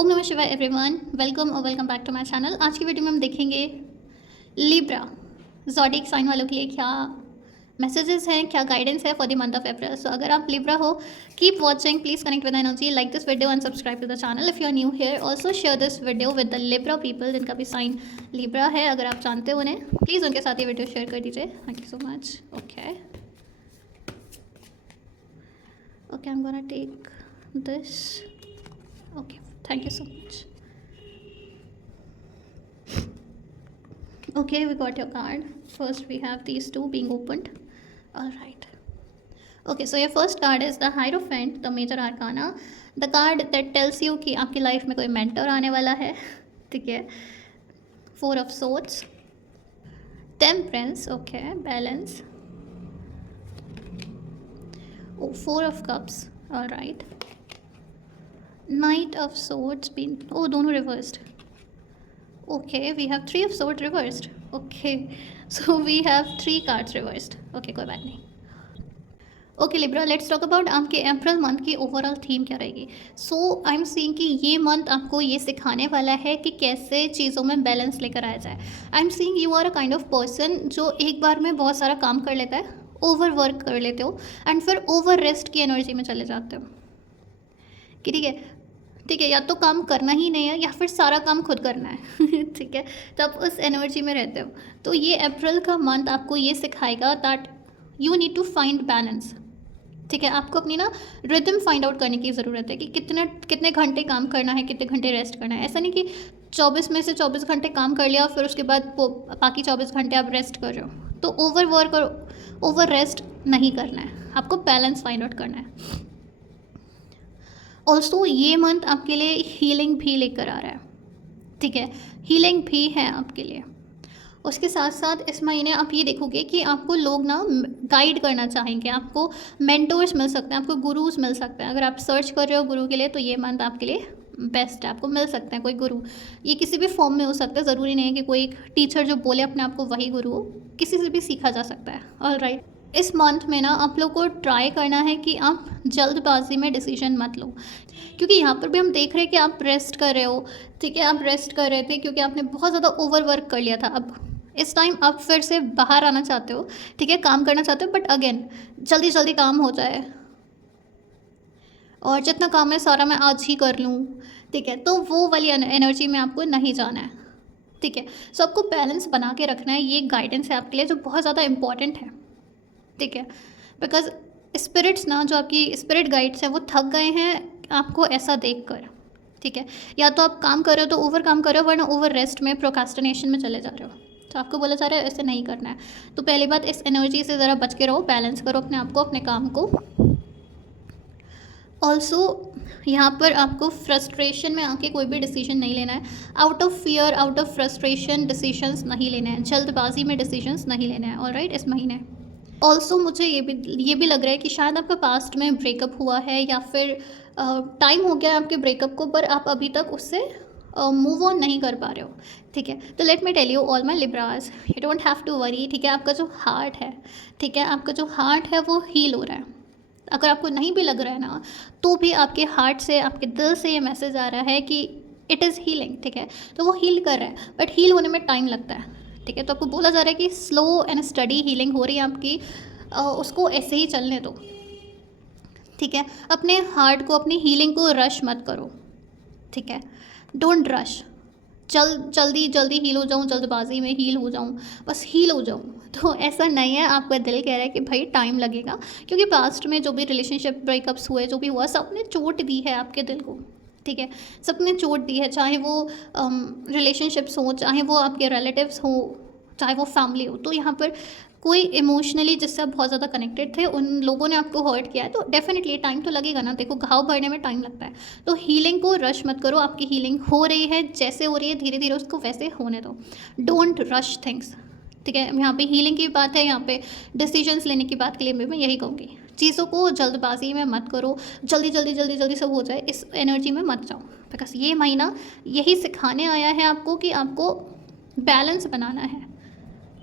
ओम नमः शिवाय everyone, welcome back to my channel. आज की वीडियो में हम देखेंगे लिब्रा ज़ोडिएक साइन वालों के लिए क्या मैसेजेस हैं, क्या गाइडेंस है for the month of April. So अगर आप लिब्रा हो, keep watching, please connect with energy, like this video and subscribe to the channel if you are new here. Also share this video with the Libra people जिनका भी sign Libra है। अगर आप जानते हो उन्हें, प्लीज़ उनके साथ ये वीडियो शेयर कर दीजिए। Thank you so much. Okay okay, I am gonna take this. Okay, thank you so much. Okay, we got your card. First we have these two being opened. All right. Okay, so your first card is the Hierophant, the major arcana, the card that tells you कि आपकी life में कोई mentor आने वाला है। ठीक है। Four of Swords, Temperance, okay, Balance, oh, Four of Cups, all right, Knight of Swords been, oh, दोनों reversed. Okay, we have Three of Swords reversed. Okay, so we have three cards reversed. Okay, कोई बात नहीं। Okay Libra, let's talk about आपके April month की overall theme क्या रहेगी। सो आई am seeing कि ये मंथ आपको ये सिखाने वाला है कि कैसे चीज़ों में बैलेंस लेकर आया जाए। I am seeing you are a kind of person जो एक बार में बहुत सारा काम कर लेता है, ओवर वर्क कर लेते हो एंड फिर ओवर रेस्ट की एनर्जी में चले जाते हो। ठीक है, ठीक है, या तो काम करना ही नहीं है या फिर सारा काम खुद करना है। ठीक है, तो आप उस एनर्जी में रहते हो। तो ये अप्रैल का मंथ आपको ये सिखाएगा that you need to find balance. ठीक है, आपको अपनी ना रिदम फाइंड आउट करने की ज़रूरत है कि कितने कितने घंटे काम करना है, कितने घंटे रेस्ट करना है। ऐसा नहीं कि 24 में से 24 घंटे काम कर लिया और फिर उसके बाद बाकी 24 घंटे आप रेस्ट कर रहे हो। तो ओवर वर्क और ओवर रेस्ट नहीं करना है, आपको बैलेंस फाइंड आउट करना है। ऑल्सो ये मंथ आपके लिए हीलिंग भी लेकर आ रहा है। ठीक है, हीलिंग भी है आपके लिए। उसके साथ साथ इस महीने आप ये देखोगे कि आपको लोग ना गाइड करना चाहेंगे, आपको मेंटोर्स मिल सकते हैं, आपको गुरुज मिल सकते हैं। अगर आप सर्च कर रहे हो गुरु के लिए तो ये मंथ आपके लिए बेस्ट है, आपको मिल सकते हैं कोई गुरु। ये किसी भी फॉर्म में हो सकता है, ज़रूरी नहीं है कि कोई एक टीचर जो बोले अपने आप को वही गुरु हो, किसी से भी सीखा जा सकता है। ऑलराइट, इस मंथ में ना आप लोग को ट्राई करना है कि आप जल्दबाजी में डिसीजन मत लो, क्योंकि यहाँ पर भी हम देख रहे हैं कि आप रेस्ट कर रहे हो। ठीक है, आप रेस्ट कर रहे थे क्योंकि आपने बहुत ज़्यादा ओवर वर्क कर लिया था। अब इस टाइम आप फिर से बाहर आना चाहते हो, ठीक है, काम करना चाहते हो, बट अगेन जल्दी जल्दी काम हो जाए और जितना काम है सारा मैं आज ही कर लूँ। ठीक है, तो वो वाली एनर्जी में आपको नहीं जाना है। ठीक है, सो आपको बैलेंस बना के रखना है। ये गाइडेंस है आपके लिए जो बहुत ज़्यादा इंपॉर्टेंट है। ठीक है, बिकॉज स्पिरिट्स ना, जो आपकी स्पिरिट गाइड्स हैं वो थक गए हैं आपको ऐसा देख कर। ठीक है, या तो आप काम कर रहे हो तो ओवर काम कर रहे हो, वरना ओवर रेस्ट में प्रोकास्टिनेशन में चले जा रहे हो। तो आपको बोला जा रहा है ऐसे नहीं करना है। तो पहली बात, इस एनर्जी से ज़रा बच के रहो, बैलेंस करो अपने आप को, अपने काम को। ऑल्सो यहाँ पर आपको फ्रस्ट्रेशन में आके कोई भी डिसीजन नहीं लेना है। Out of fear, out of frustration decisions नहीं लेने हैं, जल्दबाजी में डिसीजंस नहीं लेने हैं। ऑलराइट, इस महीने ऑल्सो मुझे ये भी लग रहा है कि शायद आपका पास्ट में ब्रेकअप हुआ है या फिर टाइम हो गया है आपके ब्रेकअप को, पर आप अभी तक उससे मूव ऑन नहीं कर पा रहे हो। ठीक है, तो let me tell you all my Libras, you don't have to worry. ठीक है, आपका जो हार्ट है, ठीक है, आपका जो हार्ट है वो हील हो रहा है। अगर आपको नहीं भी लग रहा है ना, तो भी आपके हार्ट से, आपके दिल से ये मैसेज आ रहा है कि इट इज़ हीलिंग। ठीक है, तो वो हील कर रहा है, बट हील होने में टाइम लगता है। ठीक है, तो आपको बोला जा रहा है कि स्लो एंड स्टडी हीलिंग हो रही है आपकी, उसको ऐसे ही चलने दो। ठीक है, अपने हार्ट को, अपनी हीलिंग को रश मत करो। ठीक है, डोंट रश। जल्दी जल्दी हील हो जाऊँ, जल्दबाजी में हील हो जाऊँ, बस हील हो जाऊँ, तो ऐसा नहीं है। आपका दिल कह रहा है कि भाई टाइम लगेगा, क्योंकि पास्ट में जो भी रिलेशनशिप ब्रेकअप्स हुए, जो भी हुआ, सबने चोट दी है आपके दिल को। ठीक है, सबने चोट दी है, चाहे वो रिलेशनशिप्स हो, चाहे वो आपके रिलेटिव्स हो, चाहे वो फैमिली हो। तो यहाँ पर कोई इमोशनली जिससे आप बहुत ज़्यादा कनेक्टेड थे, उन लोगों ने आपको हर्ट किया है, तो डेफिनेटली टाइम तो लगेगा ना। देखो, घाव भरने में टाइम लगता है, तो हीलिंग को रश मत करो। आपकी हीलिंग हो रही है, जैसे हो रही है धीरे धीरे उसको वैसे होने दो। Don't rush things. ठीक है, यहाँ पे हीलिंग की बात है, यहाँ पे डिसीजंस लेने की बात के लिए मैं यही कहूँगी, चीज़ों को जल्दबाजी में मत करो। जल्दी जल्दी जल्दी जल्दी सब हो जाए, इस एनर्जी में मत जाओ। बिकॉज ये महीना यही सिखाने आया है आपको कि आपको बैलेंस बनाना है।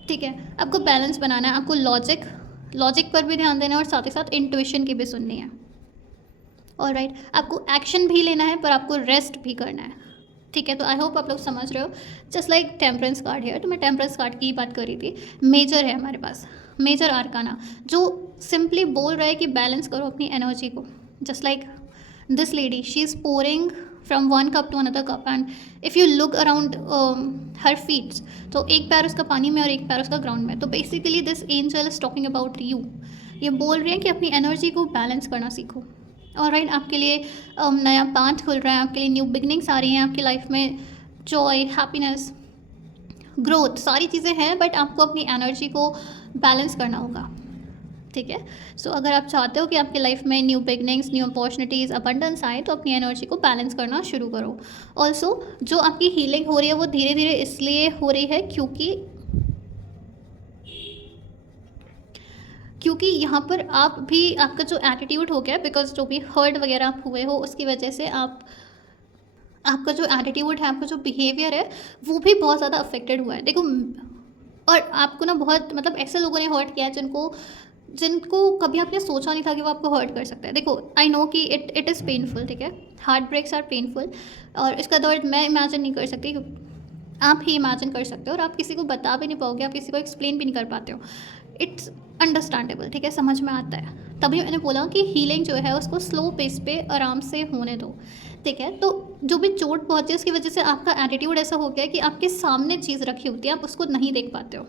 ठीक है, आपको बैलेंस बनाना है, आपको लॉजिक पर भी ध्यान देना है और साथ ही साथ इंट्यूशन की भी सुननी है। ऑलराइट, आपको एक्शन भी लेना है पर आपको रेस्ट भी करना है, ठीक है। तो आई होप आप लोग समझ रहे हो। जस्ट लाइक टेम्परेंस कार्ड है, तो मैं टेम्परेंस कार्ड की ही बात कर रही थी। मेजर है हमारे पास, मेजर आर्काना, जो सिंपली बोल रहा है कि बैलेंस करो अपनी एनर्जी को। Just like this lady, she is pouring from one cup to another cup, and if you look around her feets, तो एक पैर उसका पानी में और एक पैर उसका ग्राउंड में। तो basically this angel is talking about you. ये बोल रहे हैं कि अपनी एनर्जी को बैलेंस करना सीखो। और राइट, आपके लिए नया पाथ खुल रहा है, आपके लिए न्यू बिगनिंग्स आ रही हैं आपकी लाइफ में, जॉय, हैप्पीनेस, ग्रोथ, सारी चीज़ें हैं, बट आपको अपनी एनर्जी को बैलेंस करना होगा, ठीक है। सो अगर आप चाहते हो कि आपकी लाइफ में new beginnings, new opportunities, abundance आए, तो अपनी एनर्जी को बैलेंस करना शुरू करो। ऑल्सो जो आपकी हीलिंग हो रही है वो धीरे धीरे इसलिए हो रही है क्योंकि यहाँ पर आप भी, आपका जो एटीट्यूड हो गया, बिकॉज जो भी हर्ट वगैरह आप हुए हो उसकी वजह से आपका जो एटीट्यूड है, आपका जो बिहेवियर है, वो भी बहुत ज़्यादा अफेक्टेड हुआ है। देखो, और आपको ना बहुत, मतलब ऐसे लोगों ने हर्ट किया है जिनको कभी आपने सोचा नहीं था कि वो आपको हर्ट कर सकता है। देखो, आई नो कि इट इज़ पेनफुल, ठीक है, हार्ट ब्रेक्स आर पेनफुल, और इसका दर्द मैं इमेजिन नहीं कर सकती, आप ही इमेजिन कर सकते हो, और आप किसी को बता भी नहीं पाओगे, आप किसी को एक्सप्लेन भी नहीं कर पाते हो। इट्स अंडरस्टैंडेबल, ठीक है, समझ में आता है। तभी मैंने बोला कि हीलिंग जो है उसको स्लो पेस पे आराम से होने दो, ठीक है। तो जो भी चोट पहुंची उसकी वजह से आपका एटीट्यूड ऐसा हो गया कि आपके सामने चीज़ रखी होती है, आप उसको नहीं देख पाते हो,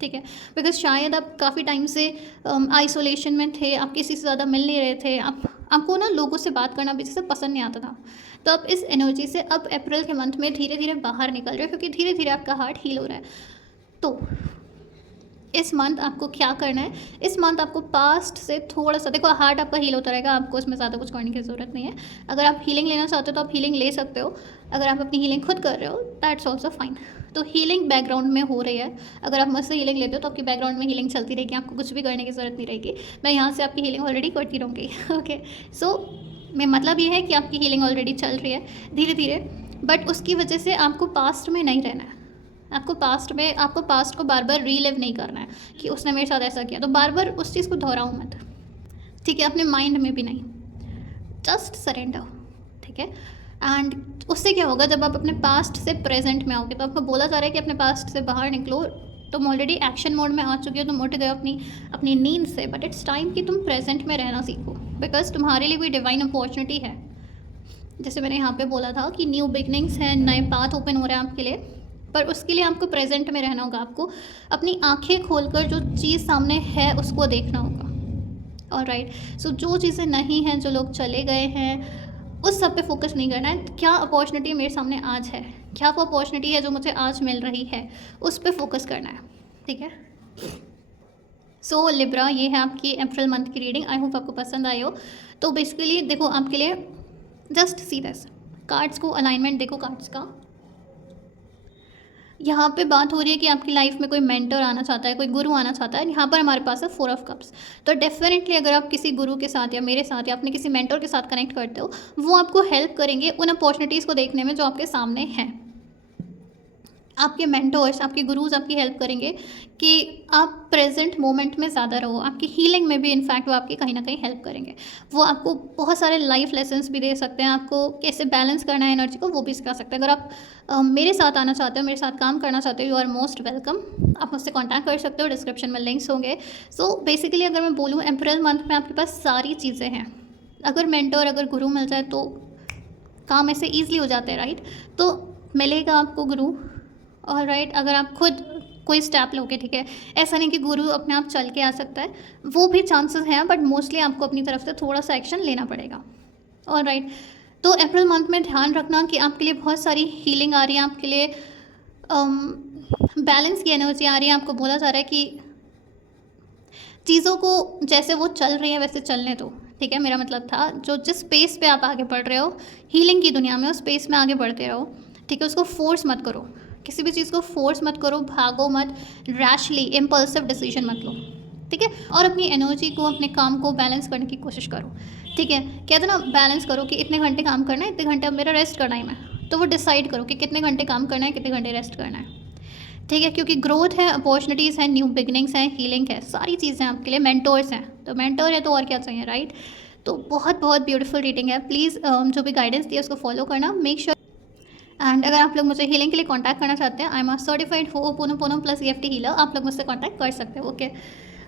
ठीक है। बिकॉज शायद आप काफ़ी टाइम से आइसोलेशन में थे, आप किसी से ज़्यादा मिल नहीं रहे थे, आपको ना लोगों से बात करना भी जैसे पसंद नहीं आता था। तो आप इस एनर्जी से अब अप्रैल के मंथ में धीरे धीरे बाहर निकल रहे हो, क्योंकि धीरे धीरे आपका हार्ट हील हो रहा है। तो इस मंथ आपको क्या करना है, इस मंथ आपको पास्ट से थोड़ा सा, देखो हार्ट आपका हील होता रहेगा, आपको इसमें ज़्यादा कुछ करने की ज़रूरत नहीं है। अगर आप हीलिंग लेना चाहते हो तो आप हीलिंग ले सकते हो, अगर आप अपनी हीलिंग खुद कर रहे हो दैट्स ऑल्सो फाइन। तो हीलिंग बैकग्राउंड में हो रही है, अगर आप मुझसे हीलिंग लेते हो तो आपकी बैकग्राउंड में हीलिंग चलती रहेगी, आपको कुछ भी करने की ज़रूरत नहीं रहेगी, मैं यहाँ से आपकी हीलिंग ऑलरेडी करती रहूँगी, ओके। सो मैं मतलब ये है कि आपकी हीलिंग ऑलरेडी चल रही है धीरे धीरे, बट उसकी वजह से आपको पास्ट में नहीं रहना है। आपको पास्ट को बार बार रीलिव नहीं करना है कि उसने मेरे साथ ऐसा किया, तो बार बार उस चीज़ को दोहराओ मत, ठीक है, अपने माइंड में भी नहीं, जस्ट सरेंडर, ठीक है। एंड उससे क्या होगा, जब आप अपने पास्ट से प्रेजेंट में आओगे, तो आपको बोला जा रहा है कि अपने पास्ट से बाहर निकलो, तुम ऑलरेडी एक्शन मोड में आ चुके हो, तुम उठ गए अपनी नींद से, बट इट्स टाइम कि तुम प्रेजेंट में रहना सीखो, बिकॉज तुम्हारे लिए कोई डिवाइन अपॉर्चुनिटी है। जैसे मैंने यहाँ पे बोला था कि न्यू बिगनिंग्स हैं, नए पाथ ओपन हो रहे हैं आपके लिए, पर उसके लिए आपको प्रेजेंट में रहना होगा, आपको अपनी आंखें खोलकर जो चीज़ सामने है उसको देखना होगा। ऑलराइट, सो जो चीज़ें नहीं हैं, जो लोग चले गए हैं, उस सब पे फोकस नहीं करना है। क्या अपॉर्चुनिटी मेरे सामने आज है, क्या वो अपॉर्चुनिटी है जो मुझे आज मिल रही है, उस पर फोकस करना है, ठीक है। सो लिब्रा, ये है आपकी अप्रैल मंथ की रीडिंग, आई होप आपको पसंद आई हो। तो बेसिकली देखो, आपके लिए जस्ट सी दिस, कार्ड्स को अलाइनमेंट देखो, कार्ड्स का यहाँ पे बात हो रही है कि आपकी लाइफ में कोई मेंटर आना चाहता है, कोई गुरु आना चाहता है। यहाँ पर हमारे पास है 4 ऑफ कप्स। तो डेफिनेटली अगर आप किसी गुरु के साथ या मेरे साथ या अपने किसी मेंटर के साथ कनेक्ट करते हो, वो आपको हेल्प करेंगे उन अपॉर्चुनिटीज़ को देखने में जो आपके सामने हैं। आपके मेंटर्स, आपके गुरुज आपकी हेल्प करेंगे कि आप प्रेजेंट मोमेंट में ज़्यादा रहो। आपकी हीलिंग में भी इनफैक्ट वो आपकी कहीं ना कहीं हेल्प करेंगे। वो आपको बहुत सारे लाइफ लेसन्स भी दे सकते हैं, आपको कैसे बैलेंस करना है एनर्जी को वो भी सिखा सकते हैं। अगर आप मेरे साथ आना चाहते हो, मेरे साथ काम करना चाहते हो, यू आर मोस्ट वेलकम। आप मुझसे कॉन्टैक्ट कर सकते हो, डिस्क्रिप्शन में लिंक्स होंगे। सो बेसिकली अगर मैं बोलूँ, अप्रैल मंथ में आपके पास सारी चीज़ें हैं। अगर मेंटर, अगर गुरु मिल जाए तो काम ऐसे ईजिली हो जाते हैं, राइट। तो मिलेगा आपको गुरु, और राइट, अगर आप खुद कोई स्टेप लोगे, ठीक है, ऐसा नहीं कि गुरु अपने आप चल के आ सकता है, वो भी चांसेस हैं, बट मोस्टली आपको अपनी तरफ से थोड़ा सा एक्शन लेना पड़ेगा। और राइट, तो अप्रैल मंथ में ध्यान रखना कि आपके लिए बहुत सारी हीलिंग आ रही है, आपके लिए बैलेंस की एनर्जी आ रही है। आपको बोला जा रहा है कि चीज़ों को जैसे वो चल रही है वैसे चलने दो, ठीक है। मेरा मतलब था, जो जिस स्पेस पे आप आगे बढ़ रहे हो हीलिंग की दुनिया में, उस स्पेस में आगे बढ़ते रहो, ठीक है। उसको फोर्स मत करो, किसी भी चीज़ को फोर्स मत करो, भागो मत, रैशली इम्पल्सिव डिसीजन मत लो, ठीक है। और अपनी एनर्जी को, अपने काम को बैलेंस करने की कोशिश करो, ठीक है। कहते ना, बैलेंस करो कि इतने घंटे काम करना है, इतने घंटे अब मेरा रेस्ट करना है, मैं तो वो डिसाइड करो कि कितने घंटे काम करना है, कितने घंटे रेस्ट करना है, ठीक है। क्योंकि ग्रोथ है, अपॉर्चुनिटीज़ हैं, न्यू बिगनिंग्स हैं, हीलिंग है, सारी चीज़ें आपके लिए। मेंटोर्स हैं, तो मेंटोर है तो और क्या चाहिए, राइट। तो बहुत बहुत ब्यूटीफुल रीडिंग है। प्लीज़ जो भी गाइडेंस दी है उसको फॉलो करना, मेक श्योर। एंड अगर आप लोग मुझे हीलिंग के लिए कांटेक्ट करना चाहते हैं, I am a certified hooponopono plus EFT healer, आप लोग मुझसे कांटेक्ट कर सकते हो। ओके,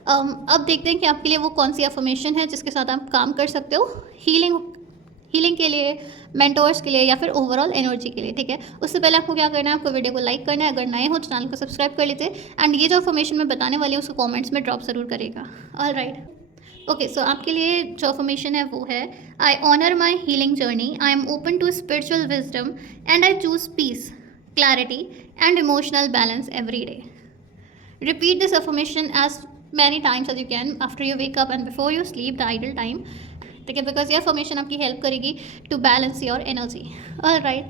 अब देखते हैं कि आपके लिए वो कौन सी अफर्मेशन है जिसके साथ आप काम कर सकते हो हीलिंग के लिए, मेंटोर्स के लिए, या फिर ओवरऑल एनर्जी के लिए। ठीक है, उससे पहले आपको क्या करना है, आपको वीडियो को लाइक करना है, अगर नए हो तो चैनल को सब्सक्राइब कर लीजिए। एंड ये जो अफर्मेशन मैं बताने वाली हूँ उसको कॉमेंट्स में ड्रॉप ज़रूर करेगा। ऑलराइट, ओके, सो आपके लिए जो अफर्मेशन है वो है, I honour my healing journey, I am open to spiritual wisdom and I choose peace, clarity and emotional balance every day. Repeat this affirmation as many times as you can after you wake up and before you sleep, the ideal time. ठीक है, because ये affirmation आपकी help करेगी to balance your energy. Alright,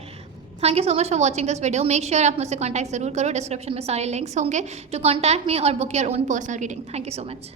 thank you so much for watching this video. Make sure आप मुझसे contact ज़रूर करो, description में सारे लिंक्स होंगे टू कॉन्टैक्ट मी और book your own personal reading. Thank you so much.